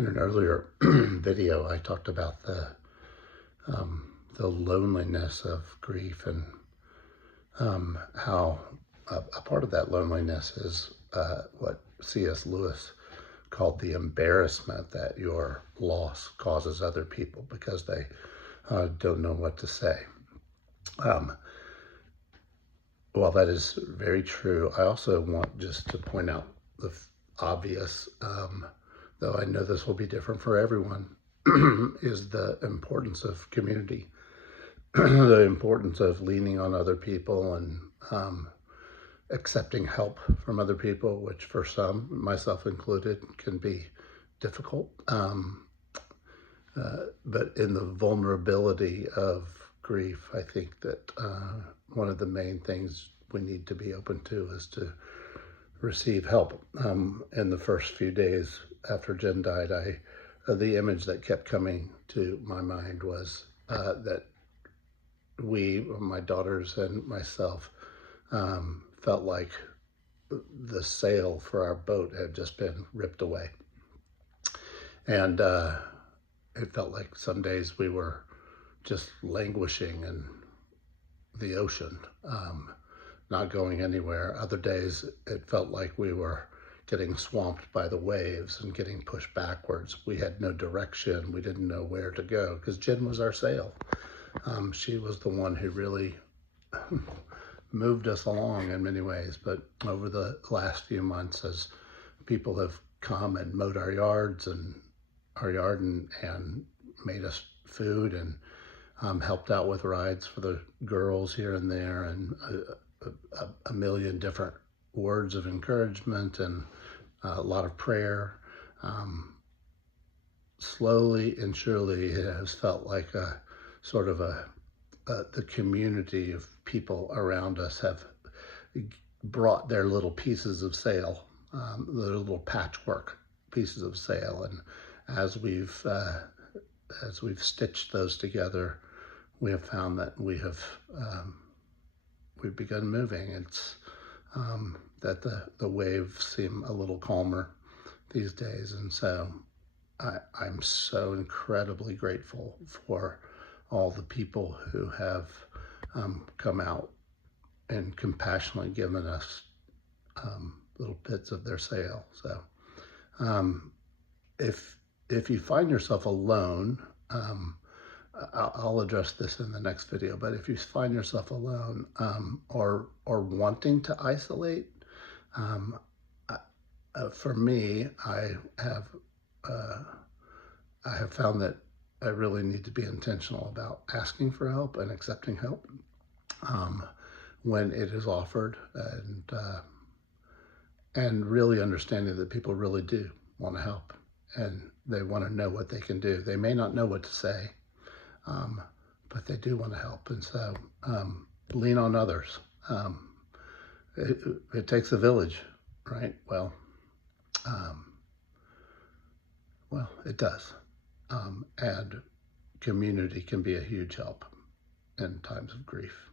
In an earlier video, I talked about the loneliness of grief and how a part of that loneliness is what C.S. Lewis called the embarrassment that your loss causes other people because they don't know what to say. While that is very true, I also want just to point out the obvious, though I know this will be different for everyone, is the importance of community, the importance of leaning on other people and accepting help from other people, which for some, myself included, can be difficult. But in the vulnerability of grief, I think that one of the main things we need to be open to is to receive help. In the first few days after Jen died, the image that kept coming to my mind was that we, my daughters and myself, felt like the sail for our boat had just been ripped away. And it felt like some days we were just languishing in the ocean, not going anywhere. Other days it felt like we were getting swamped by the waves and getting pushed backwards. We had no direction. We didn't know where to go because Jen was our sail. She was the one who really moved us along in many ways. But over the last few months, as people have come and mowed our yards and our yard and made us food and helped out with rides for the girls here and there, and a million different words of encouragement and a lot of prayer. Slowly and surely it has felt like a sort of the community of people around us have brought their little pieces of sail, their little patchwork pieces of sail, and as we've stitched those together, we have found that we've begun moving. It's that the waves seem a little calmer these days, and so I'm so incredibly grateful for all the people who have come out and compassionately given us little bits of their sail. So if you find yourself alone, I'll address this in the next video, but if you find yourself alone or wanting to isolate, for me, I have found that I really need to be intentional about asking for help and accepting help when it is offered, and really understanding that people really do want to help and they want to know what they can do. They may not know what to say, but they do want to help. And so lean on others. It takes a village, right? Well, it does. And community can be a huge help in times of grief.